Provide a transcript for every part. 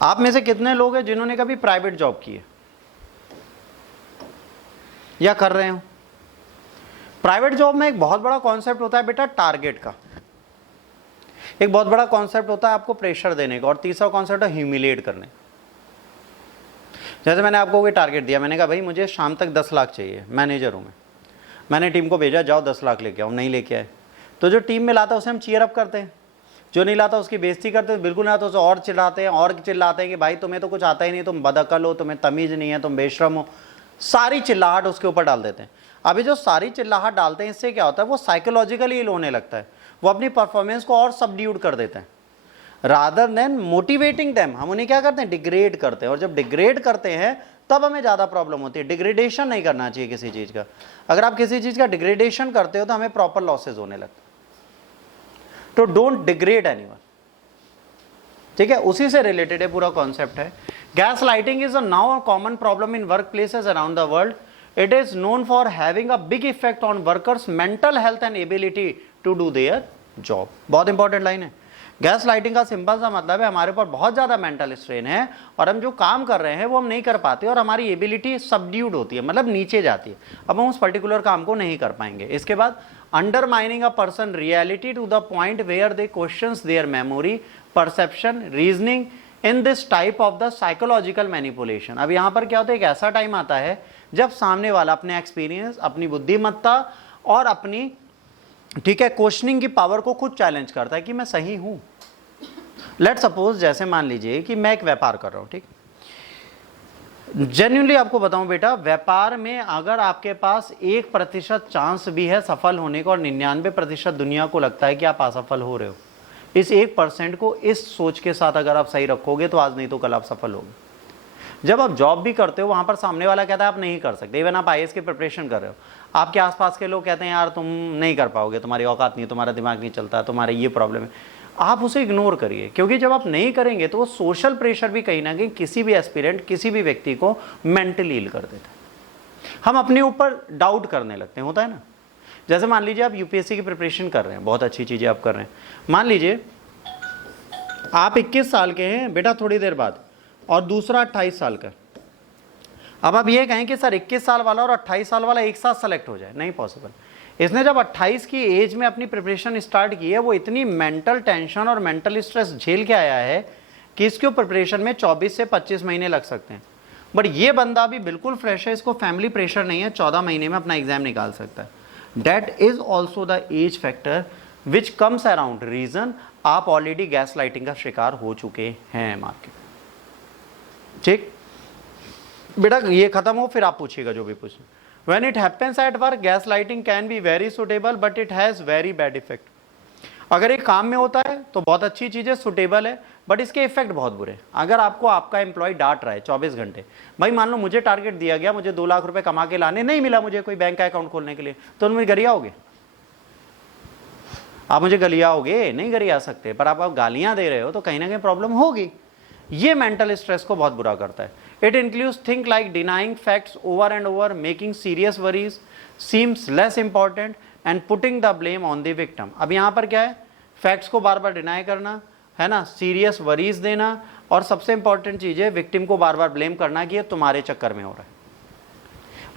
आप में से कितने लोग हैं जिन्होंने कभी प्राइवेट जॉब की है या कर रहे हो? प्राइवेट जॉब में एक बहुत बड़ा कॉन्सेप्ट होता है बेटा टारगेट का, एक बहुत बड़ा कॉन्सेप्ट होता है आपको प्रेशर देने का, और तीसरा कॉन्सेप्ट है ह्यूमिलेट करने। जैसे मैंने आपको कोई टारगेट दिया, मैंने कहा भाई मुझे शाम तक 10 लाख चाहिए, मैनेजर हूँ मैंने टीम को भेजा जाओ 10 लाख लेके आओ, नहीं लेके आए तो जो टीम में लाता है उसे हम चीयर अप करते हैं, जो नहीं लाता उसकी बेइज्जती करते हैं, बिल्कुल नहीं आता उसे और चिल्लाते हैं और चिल्लाते हैं कि भाई तुम्हें तो कुछ आता ही नहीं, तुम बदअकल हो, तुम्हें तमीज़ नहीं है, तुम बेशरम हो, सारी चिल्लाहट उसके ऊपर डाल देते हैं। अभी जो सारी चिल्लाहट डालते हैं इससे क्या होता है, वो साइकोलॉजिकली इल होने लगता है, वो अपनी परफॉर्मेंस को और सबड्यूड कर देते हैं। रादर देन मोटिवेटिंग देम, हम उन्हें क्या करते हैं, डिग्रेड करते हैं, और जब डिग्रेड करते हैं तब हमें ज़्यादा प्रॉब्लम होती है। डिग्रेडेशन नहीं करना चाहिए किसी चीज़ का, अगर आप किसी चीज़ का डिग्रेडेशन करते हो तो हमें प्रॉपर लॉसेज होने लगते हैं। तो डोंट डिग्रेड एनीवन, ठीक है, उसी से रिलेटेड है पूरा कॉन्सेप्ट है। Gas lighting is a now a common problem in work places around the world. It is known for having a big effect on workers' mental health and ability to do their job. बहुत important line है। Gas lighting का simple सा मतलब है हमारे ऊपर बहुत ज़्यादा मेंटल स्ट्रेन है और हम जो काम कर रहे हैं वो हम नहीं कर पाते और हमारी एबिलिटी सबड्यूड होती है, मतलब नीचे जाती है, अब हम उस पर्टिकुलर काम को नहीं कर पाएंगे। इसके बाद undermining a person reality to the point where they questions their memory, perception, reasoning in this type of the psychological manipulation. अब यहाँ पर क्या होता है, एक ऐसा टाइम आता है जब सामने वाला अपने एक्सपीरियंस, अपनी बुद्धिमत्ता और अपनी, ठीक है, क्वेश्चनिंग की पावर को खुद चैलेंज करता है कि मैं सही हूं। लेट सपोज जैसे मान लीजिए कि मैं एक व्यापार कर रहा हूं, ठीक, जेन्युइनली आपको बताऊं बेटा, व्यापार में अगर आपके पास 1% चांस भी है सफल होने का और 99% दुनिया को लगता है कि आप असफल हो रहे हो, इस 1% को इस सोच के साथ अगर आप सही रखोगे तो आज नहीं तो कल आप सफल होगे। जब आप जॉब भी करते हो वहां पर सामने वाला कहता है आप नहीं कर सकते, इवन आप आईएएस की प्रिपरेशन कर रहे हो, आपके आसपास के लोग कहते हैं यार तुम नहीं कर पाओगे, तुम्हारी औकात नहीं, तुम्हारा दिमाग नहीं चलता, तुम्हारे ये प्रॉब्लम है, आप उसे इग्नोर करिए, क्योंकि जब आप नहीं करेंगे तो वो सोशल प्रेशर भी कहीं ना कहीं किसी भी एस्पिरेंट, किसी भी व्यक्ति को मेंटली इल कर देता है। हम अपने ऊपर डाउट करने लगते हैं, होता है ना। जैसे मान लीजिए आप यूपीएससी की प्रिपरेशन कर रहे हैं, बहुत अच्छी चीज़ें आप कर रहे हैं, मान लीजिए आप 21 साल के हैं बेटा थोड़ी देर बाद, और दूसरा 28 साल का। अब आप ये कहें कि सर 21 साल वाला और 28 साल वाला एक साथ सेलेक्ट हो जाए, नहीं पॉसिबल। इसने जब 28 की एज में अपनी प्रिपरेशन स्टार्ट की है, वो इतनी मेंटल टेंशन और मेंटल स्ट्रेस झेल के आया है कि इसके प्रिपरेशन में 24 से 25 महीने लग सकते हैं। बट ये बंदा भी बिल्कुल फ्रेश है, इसको फैमिली प्रेशर नहीं है, 14 महीने में अपना एग्जाम निकाल सकता है। That is also the age factor which comes around reason आप ऑलरेडी गैस लाइटिंग का शिकार हो चुके हैं मार्केट। ठीक बेटा, ये खत्म हो फिर आप पूछिएगा जो भी पूछना। When it happens at work, gas lighting can be very suitable, but it has very bad effect. अगर एक काम में होता है तो बहुत अच्छी चीज़ है, सुटेबल है, बट इसके इफेक्ट बहुत बुरे। अगर आपको आपका एम्प्लॉय डांट रहा है 24 घंटे, भाई मान लो मुझे टारगेट दिया गया, मुझे 2 लाख रुपए कमा के लाने, नहीं मिला मुझे कोई बैंक का अकाउंट खोलने के लिए, तो मुझे गरियाओगे? आप मुझे गलियाओगे? नहीं गरिया सकते, पर आप गालियां दे रहे हो तो कहीं ना कहीं प्रॉब्लम होगी। ये मेंटल स्ट्रेस को बहुत बुरा करता है। It includes things like denying facts over and over, making serious worries seems less important, and putting the blame on the victim. अब यहाँ पर क्या है, फैक्ट्स को बार बार डिनाई करना है ना, सीरियस वरीज देना, और सबसे इंपॉर्टेंट चीज़ है विक्टिम को बार बार ब्लेम करना कि ये तुम्हारे चक्कर में हो रहा है।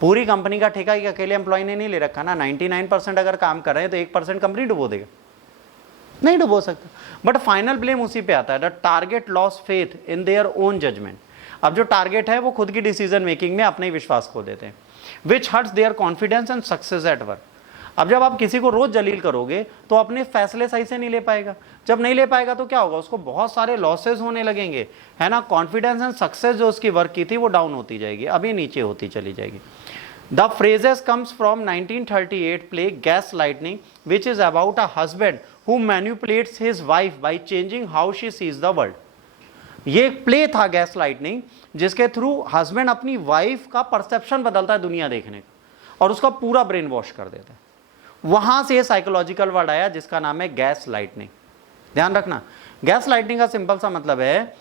पूरी कंपनी का ठेका ही अकेले एम्प्लॉय ने नहीं ले रखा ना, 99% अगर काम कर रहे हैं तो 1% कंपनी डुबो देगा, नहीं डुबो सकता, बट फाइनल ब्लेम उसी पे आता है। The target loss faith in their own judgement. अब जो टारगेट है वो खुद की डिसीजन मेकिंग में अपने ही विश्वास खो देते हैं, which hurts their confidence and success at work. अब जब आप किसी को रोज जलील करोगे तो अपने फैसले सही से नहीं ले पाएगा, जब नहीं ले पाएगा तो क्या होगा, उसको बहुत सारे लॉसेस होने लगेंगे, है ना। कॉन्फिडेंस एंड सक्सेस जो उसकी वर्क की थी वो डाउन होती जाएगी, अभी नीचे होती चली जाएगी। The phrases comes from 1938 play gas lightning, which is about a husband who manipulates his wife by changing how she sees the world. ये एक प्ले था गैस लाइटनिंग, जिसके थ्रू हस्बैंड अपनी वाइफ का परसेप्शन बदलता है दुनिया देखने का और उसका पूरा ब्रेन वॉश कर देता है। वहां से ये साइकोलॉजिकल वर्ड आया जिसका नाम है गैस लाइटनिंग। ध्यान रखना, गैस लाइटनिंग का सिंपल सा मतलब है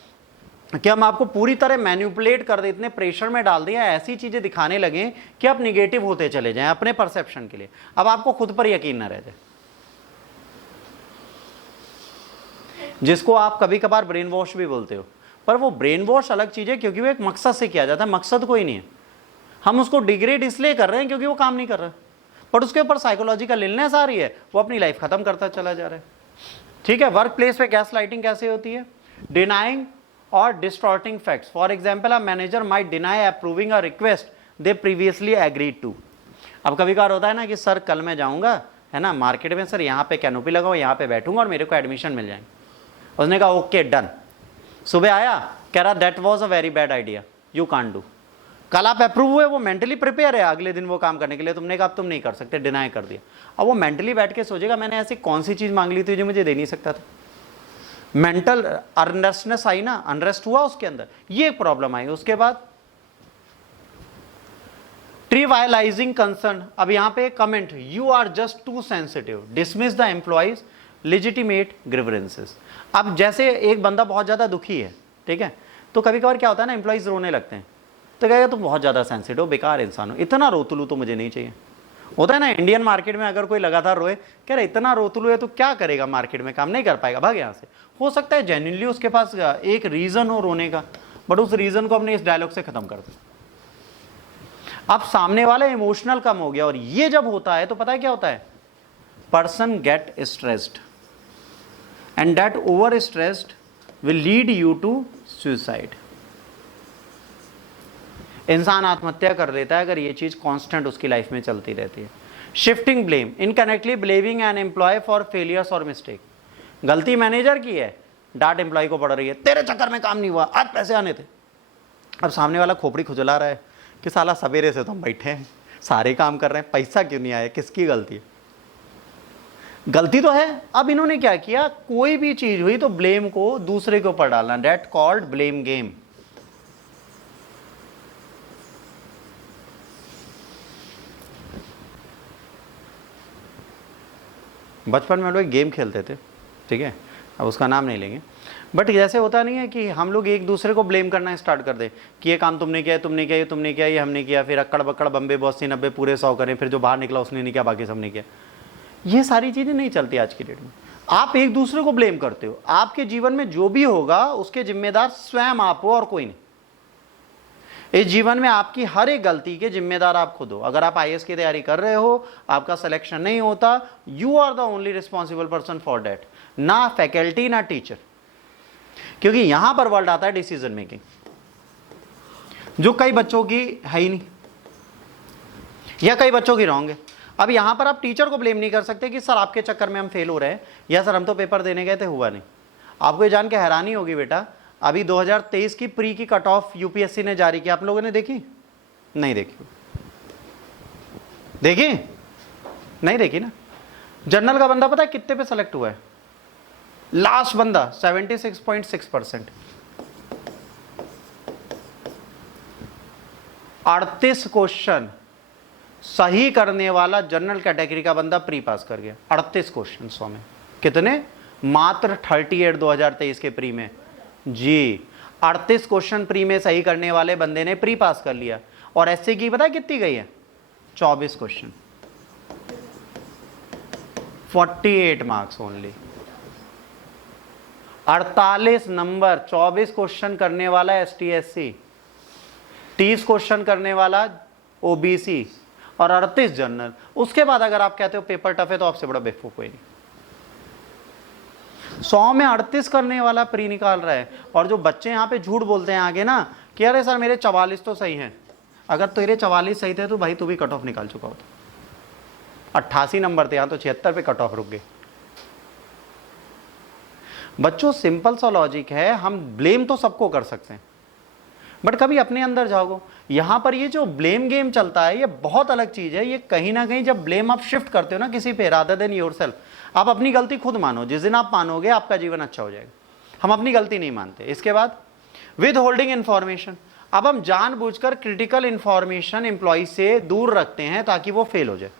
कि हम आपको पूरी तरह मैनिपुलेट कर दे, इतने प्रेशर में डाल दिया, ऐसी चीजें दिखाने लगे कि आप निगेटिव होते चले जाएं अपने परसेप्शन के लिए, अब आपको खुद पर यकीन न रह जाए, जिसको आप कभी कभार ब्रेन वॉश भी बोलते हो। पर वो ब्रेन वॉश अलग चीज़ है, क्योंकि वो एक मकसद से किया जाता है, मकसद कोई नहीं है। हम उसको डिग्रेड इसलिए कर रहे हैं क्योंकि वो काम नहीं कर रहा, पर उसके ऊपर साइकोलॉजिकल इलनेस आ रही है, वो अपनी लाइफ खत्म करता चला जा रहा है। ठीक है, वर्क प्लेस पे गैस लाइटिंग कैसे होती है? डिनाइंग और distorting facts. For example, a manager might deny approving a request they previously agreed to. अब कभी कभार होता है ना कि सर कल मैं जाऊंगा, है ना, मार्केट में, सर यहाँ पे कैनोपी लगाऊँ, यहाँ पे बैठूंगा और मेरे को एडमिशन मिल जाएंगे। उसने कहा ओके डन। सुबह आया, कह रहा that was a very bad idea, you can't do. कल आप अप्रूव हुए, वो मेंटली प्रिपेयर है अगले दिन वो काम करने के लिए, तुमने कहा अब तुम नहीं कर सकते, डिनाई कर दिया। अब वो मेंटली बैठ के सोचेगा मैंने ऐसी कौन सी चीज़ मांग ली थी जो मुझे दे नहीं सकता था। मेंटल अनरेस्टनेस आई ना, अनरेस्ट हुआ उसके अंदर, ये प्रॉब्लम आई। उसके बाद ट्रिवायलाइजिंग कंसर्न। अब यहां पे comment, you are just too sensitive, dismiss the employees legitimate grievances. अब जैसे एक बंदा बहुत ज्यादा दुखी है, ठीक है, तो कभी कभार क्या होता है ना, एम्प्लॉइज रोने लगते हैं, तो कहेगा तुम बहुत ज्यादा सेंसिटिव, बेकार इंसान हो, इतना रोतलू तो मुझे नहीं चाहिए। होता है ना इंडियन मार्केट में, अगर कोई लगातार रोए, कह रहे इतना रोतलू है तो क्या करेगा मार्केट में, काम नहीं कर पाएगा, भाग यहाँ से। हो सकता है जेन्युइनली उसके पास एक रीजन हो रोने का, बट उस रीजन को हमने इस डायलॉग से खत्म कर दिया। अब सामने वाला इमोशनल कम हो गया, और ये जब होता है तो पता है क्या होता है, person get stressed and that over stressed will lead you to suicide. इंसान आत्महत्या कर लेता है अगर ये चीज कांस्टेंट उसकी लाइफ में चलती रहती है। Shifting blame, incorrectly blaming an employee for failures और मिस्टेक। गलती मैनेजर की है, डांट एम्प्लॉय को पड़ रही है, तेरे चक्कर में काम नहीं हुआ, आज पैसे आने थे। अब सामने वाला खोपड़ी खुजला रहा है कि साला सवेरे से तो हम बैठे हैं, सारे काम कर रहे हैं, पैसा क्यों नहीं आया, किसकी गलती है? गलती तो है। अब इन्होंने क्या किया, कोई भी चीज हुई तो ब्लेम को दूसरे के ऊपर डालना, दैट कॉल्ड ब्लेम गेम। बचपन में हम लोग गेम खेलते थे, ठीक है, अब उसका नाम नहीं लेंगे, बट जैसे होता नहीं है कि हम लोग एक दूसरे को ब्लेम करना स्टार्ट कर दे कि ये काम तुमने किया, तुमने किया, ये तुमने किया, ये हमने किया, फिर अक्कड़ बक्कड़ बम्बे 80 90 पूरे 100 करें, फिर जो बाहर निकला उसने नहीं किया, बाकी सबने किया। ये सारी चीज़ें नहीं चलती आज की डेट में। आप एक दूसरे को ब्लेम करते हो, आपके जीवन में जो भी होगा उसके जिम्मेदार स्वयं आप हो और कोई नहीं। इस जीवन में आपकी हर एक गलती के जिम्मेदार आप खुद हो। अगर आप आईएएस की तैयारी कर रहे हो, आपका सिलेक्शन नहीं होता, you are the only responsible person for that, ना फैकल्टी ना टीचर, क्योंकि यहां पर वर्ड आता है डिसीजन मेकिंग, जो कई बच्चों की है ही नहीं, या कई बच्चों की रॉन्ग है। अब यहां पर आप टीचर को ब्लेम नहीं कर सकते कि सर आपके चक्कर में हम फेल हो रहे हैं, या सर हम तो पेपर देने गए थे हुआ नहीं। आपको ये जान के हैरानी होगी बेटा, अभी 2023 की प्री की कट ऑफ यूपीएससी ने जारी की, आप लोगों ने देखी? नहीं देखी? देखी? नहीं देखी ना। जनरल का बंदा पता है कितने पे सेलेक्ट हुआ है? लास्ट बंदा 76.6%। 38 क्वेश्चन सही करने वाला जनरल कैटेगरी का बंदा प्री पास कर गया। 38 क्वेश्चन 100 में कितने? मात्र 38 2023 के प्री में जी। 38 क्वेश्चन प्री में सही करने वाले बंदे ने प्री पास कर लिया। और एससी की पता है कितनी गई है? 24 question, 48 marks only. 48 number, 24 question करने वाला एसटी एससी, 30 क्वेश्चन करने वाला ओबीसी और 38 जनरल। उसके बाद अगर आप कहते हो पेपर टफ है तो आपसे बड़ा बेवकूफ कोई नहीं। 100 में 38 करने वाला प्री निकाल रहा है। और जो बच्चे यहाँ पे झूठ बोलते हैं आगे ना कि अरे सर मेरे 44 तो सही हैं, अगर तेरे 44 सही थे तो भाई तू भी कट ऑफ निकाल चुका होता। 88 नंबर थे, यहाँ तो 76 पे कट ऑफ रुक गए। बच्चों सिंपल सा लॉजिक है, हम ब्लेम तो सबको कर सकते हैं बट कभी अपने अंदर जाओ। यहां पर ये जो ब्लेम गेम चलता है ये बहुत अलग चीज है। ये कहीं ना कहीं जब ब्लेम आप शिफ्ट करते हो ना किसी पे, रादर देन योरसेल्फ, आप अपनी गलती खुद मानो। जिस दिन आप मानोगे आपका जीवन अच्छा हो जाएगा। हम अपनी गलती नहीं मानते। इसके बाद विद होल्डिंग इंफॉर्मेशन। अब हम जानबूझकर क्रिटिकल इंफॉर्मेशन एम्प्लॉय से दूर रखते हैं ताकि वो फेल हो जाए।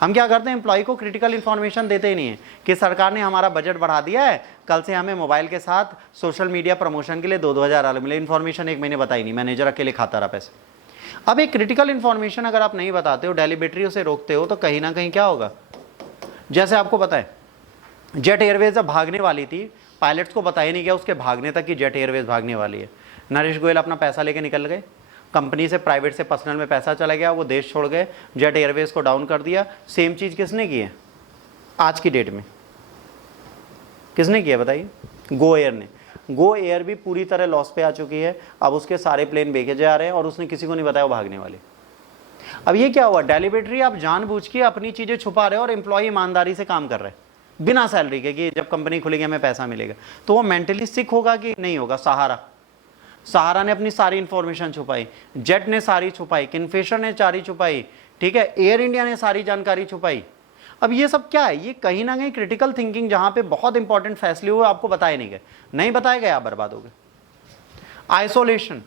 हम क्या करते हैं, एम्प्लॉय को क्रिटिकल इंफॉर्मेशन देते ही नहीं है कि सरकार ने हमारा बजट बढ़ा दिया है, कल से हमें मोबाइल के साथ सोशल मीडिया प्रमोशन के लिए 2-2 हज़ार अलग मिले। इन्फॉर्मेशन एक महीने बताई नहीं, मैनेजर अकेले खाता रहा पैसे। अब एक क्रिटिकल इंफॉर्मेशन अगर आप नहीं बताते हो, डेलिबरेटरी उसे रोकते हो, तो कहीं ना कहीं क्या होगा। जैसे आपको पता है जेट एयरवेज जब भागने वाली थी पायलट्स को बताया नहीं गया उसके भागने तक कि जेट एयरवेज भागने वाली है। नरेश गोयल अपना पैसा लेके निकल गए, कंपनी से प्राइवेट से पर्सनल में पैसा चला गया, वो देश छोड़ गए, जेट एयरवेज को डाउन कर दिया। सेम चीज़ किसने की है आज की डेट में? किसने किया बताइए? गो एयर ने। गो एयर भी पूरी तरह लॉस पे आ चुकी है, अब उसके सारे प्लेन बेचे जा रहे हैं और उसने किसी को नहीं बताया वो भागने वाले। अब ये क्या हुआ? डेलिबरेटरी आप जानबूझ के अपनी चीज़ें छुपा रहे हो और एम्प्लॉय ईमानदारी से काम कर रहे हैं बिना सैलरी के कि जब कंपनी खुलेगी हमें पैसा मिलेगा। तो वो मेंटली सिक होगा कि नहीं होगा? सहारा ने अपनी सारी इंफॉर्मेशन छुपाई, जेट ने सारी छुपाई, किंगफिशर ने सारी छुपाई, ठीक है, एयर इंडिया ने सारी जानकारी छुपाई। अब ये सब क्या है? ये कहीं ना कहीं क्रिटिकल थिंकिंग, जहां पे बहुत इंपॉर्टेंट फैसले हुए आपको बताए नहीं गए, नहीं बताए गए, आप बर्बाद हो गए। Isolation,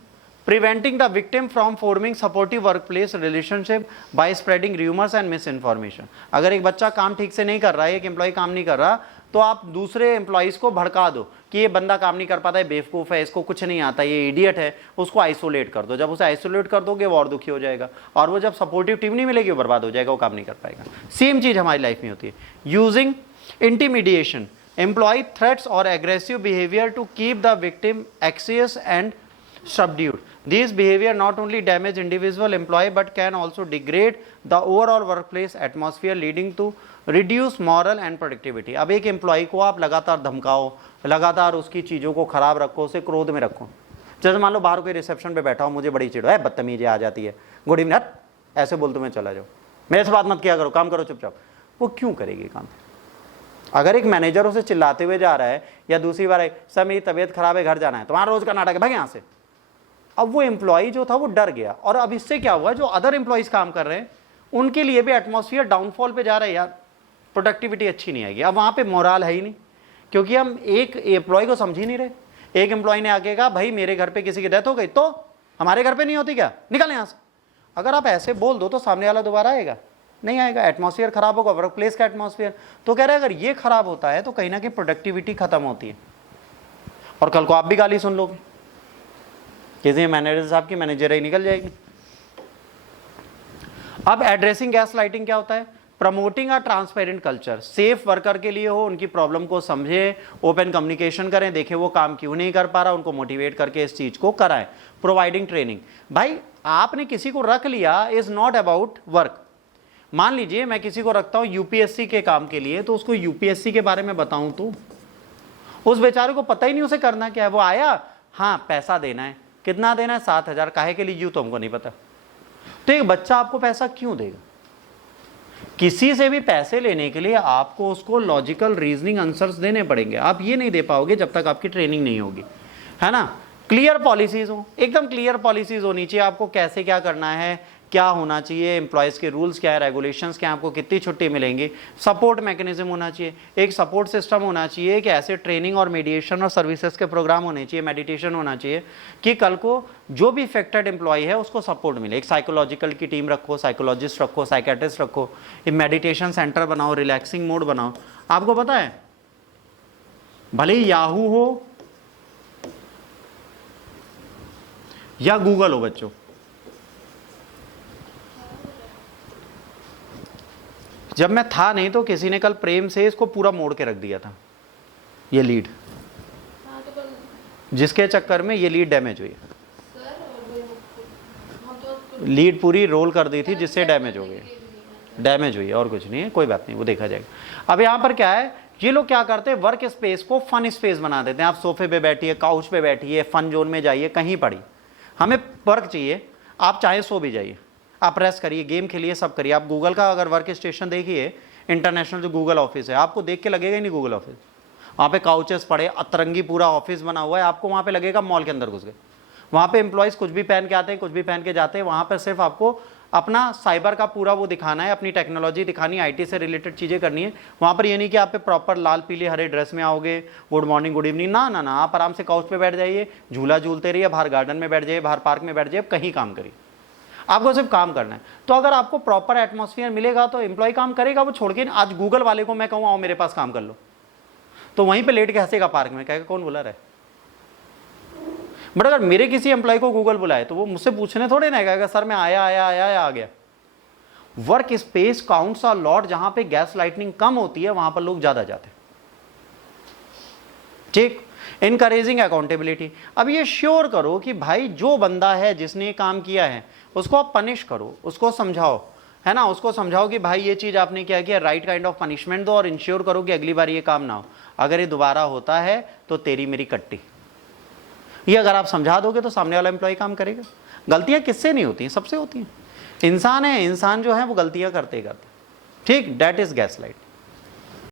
preventing the victim from forming supportive workplace relationship by spreading rumors and misinformation। अगर एक बच्चा काम ठीक से नहीं कर रहा है, एक एम्प्लॉय काम नहीं कर रहा, तो आप दूसरे एम्प्लॉयज को भड़का दो कि ये बंदा काम नहीं कर पाता है, बेवकूफ़ है, इसको कुछ नहीं आता, ये इडियट है, उसको आइसोलेट कर दो। जब उसे आइसोलेट कर दोगे वो और दुखी हो जाएगा, और वो जब सपोर्टिव टीम नहीं मिलेगी वो बर्बाद हो जाएगा, वो काम नहीं कर पाएगा। सेम चीज़ हमारी लाइफ में होती है। यूजिंग इंटिमिडिएशन, एम्प्लॉय थ्रेट्स और aggressive behaviour to keep the victim anxious and subdued। These behavior not only damage individual employee but can also degrade the overall workplace atmosphere, leading to reduced moral and productivity। अब एक employ को आप लगातार धमकाओ, लगातार उसकी चीज़ों को खराब रखो, उसे क्रोध में रखो। जैसे मान लो बाहर कोई रिसेप्शन पे बैठा हो, मुझे बड़ी चिढ़ है, बदतमीजी आ जाती है, गुड इवनिंग, ऐसे बोल तो मैं चला जाओ, मेरे से बात मत किया करो, काम करो चुपचाप। वो क्यों करेगी काम? अगर एक मैनेजर उसे चिल्लाते हुए जा रहा है, या दूसरी बार सर मेरी तबीयत खराब है, घर जाना है, तुम्हारा रोज का नाटक है, भाग यहाँ से। अब वो एम्प्लॉय जो था वो डर गया, और अब इससे क्या हुआ, जो अदर एम्प्लॉयज काम कर रहे हैं उनके लिए भी एटमॉस्फेयर डाउनफॉल पे जा रहा है, यार प्रोडक्टिविटी अच्छी नहीं आएगी। अब वहाँ पे मोराल है ही नहीं, क्योंकि हम एक एम्प्लॉय को समझ ही नहीं रहे। एक एम्प्लॉय ने आके कहा भाई मेरे घर पे किसी की डेथ हो गई तो हमारे घर पे नहीं होती क्या, निकल यहाँ से। अगर आप ऐसे बोल दो तो सामने वाला दोबारा आएगा? नहीं आएगा, एटमॉस्फेयर खराब होगा, वर्क प्लेस का एटमॉस्फेयर। तो कह रहे हैं अगर ये खराब होता है तो कहीं ना कहीं प्रोडक्टिविटी खत्म होती है, और कल को आप भी गाली सुन लोगे, किसी मैनेजर साहब की मैनेजर ही निकल जाएगी। अब एड्रेसिंग गैस लाइटिंग क्या होता है? Promoting a transparent culture, safe worker के लिए हो, उनकी प्रॉब्लम को समझे, ओपन कम्युनिकेशन करें, देखें वो काम क्यों नहीं कर पा रहा, उनको मोटिवेट करके इस चीज को कराएं। प्रोवाइडिंग ट्रेनिंग, भाई आपने किसी को रख लिया इज नॉट अबाउट वर्क। मान लीजिए मैं किसी को रखता हूं यूपीएससी के काम के लिए, तो उसको यूपीएससी के बारे में बताऊं तो उस बेचारे को पता ही नहीं उसे करना क्या है। वो आया, हाँ पैसा देना है, कितना देना है, 7,000, काहे के लिए, यूं तो हमको नहीं पता। तो एक बच्चा आपको पैसा क्यों देगा? किसी से भी पैसे लेने के लिए आपको उसको लॉजिकल रीजनिंग आंसर्स देने पड़ेंगे, आप ये नहीं दे पाओगे जब तक आपकी ट्रेनिंग नहीं होगी, है ना। क्लियर पॉलिसीज हो, एकदम क्लियर पॉलिसीज होनी चाहिए, आपको कैसे क्या करना है, क्या होना चाहिए, एम्प्लॉयज के रूल्स क्या है, रेगुलेशंस क्या है, आपको कितनी छुट्टी मिलेंगी, सपोर्ट मैकेनिज्म होना चाहिए, एक सपोर्ट सिस्टम होना चाहिए कि ऐसे ट्रेनिंग और मीडिएशन और सर्विसेज के प्रोग्राम होने चाहिए, मेडिटेशन होना चाहिए कि कल को जो भी इफेक्टेड एम्प्लॉय है उसको सपोर्ट मिले। एक साइकोलॉजिकल की टीम रखो, साइकोलॉजिस्ट रखो, साइकेट्रिस्ट रखो, एक मेडिटेशन सेंटर बनाओ, रिलैक्सिंग मोड बनाओ। आपको पता है भले ही याहू हो या गूगल हो बच्चों, जब मैं था नहीं तो किसी ने कल प्रेम से इसको पूरा मोड़ के रख दिया था, ये लीड, जिसके चक्कर में ये लीड डैमेज हुई। लीड पूरी रोल कर दी थी जिससे डैमेज हो गई, डैमेज हुई, और कुछ नहीं है, कोई बात नहीं, वो देखा जाएगा। अब यहाँ पर क्या है, ये लोग क्या करते हैं, वर्क स्पेस को फन स्पेस बना देते हैं। आप सोफे पे बैठिए, काउच पे बैठिए, फन जोन में जाइए, कहीं पड़ी, हमें वर्क चाहिए, आप चाहे सो भी जाइए, आप रेस्ट करिए, गेम खेलिए, सब करिए। आप गूगल का अगर वर्क स्टेशन देखिए, इंटरनेशनल जो गूगल ऑफिस है, आपको देख के लगेगा ही नहीं गूगल ऑफिस। वहाँ पे काउचेस पड़े, अतरंगी पूरा ऑफिस बना हुआ है, आपको वहाँ पे लगेगा मॉल के अंदर घुस गए। वहाँ पे एम्प्लॉयज़ कुछ भी पहन के आते हैं, कुछ भी पहन के जाते हैं। वहाँ पर सिर्फ आपको अपना साइबर का पूरा वो दिखाना है, अपनी टेक्नोलॉजी दिखानी है, आईटी से रिलेटेड चीज़ें करनी है। वहाँ पर ये नहीं कि आप पे प्रॉपर लाल पीले हरे ड्रेस में आओगे, गुड मॉर्निंग गुड इवनिंग, ना ना ना, आप आराम से काउच पे बैठ जाइए, झूला झूलते रहिए, बाहर गार्डन में बैठ जाइए, बाहर पार्क में बैठ जाइए, कहीं काम करिए, आपको सिर्फ काम करना है। तो अगर आपको प्रॉपर एटमॉस्फेयर मिलेगा तो एम्प्लॉय काम करेगा। वो छोड़ के आज गूगल वाले को मैं कहूँ आओ मेरे पास काम कर लो, तो वहीं पे लेट के हंसेगा पार्क में, कहेगा कौन बुला रहा है। बट अगर मेरे किसी एम्प्लॉय को गूगल बुलाए तो वो मुझसे पूछने थोड़े ना कहेगा सर मैं आया आया आया आया आ गया। Work space counts a lot, जहां पे गैस लाइटनिंग कम होती है वहां पर लोग ज्यादा जाते हैं। ठीक। इनकरेजिंग अकाउंटेबिलिटी, अब ये श्योर करो कि भाई जो बंदा है जिसने ये काम किया है उसको आप पनिश करो, उसको समझाओ, है ना, उसको समझाओ कि भाई ये चीज आपने क्या किया, राइट काइंड ऑफ पनिशमेंट दो और इंश्योर करो कि अगली बार ये काम ना हो, अगर ये दोबारा होता है तो तेरी मेरी कट्टी। ये अगर आप समझा दोगे तो सामने वाला एम्प्लॉय काम करेगा। गलतियां किससे नहीं होती हैं, सबसे होती हैं। इंसान है, इंसान जो है वो गलतियां करते करते, ठीक। That is gaslight.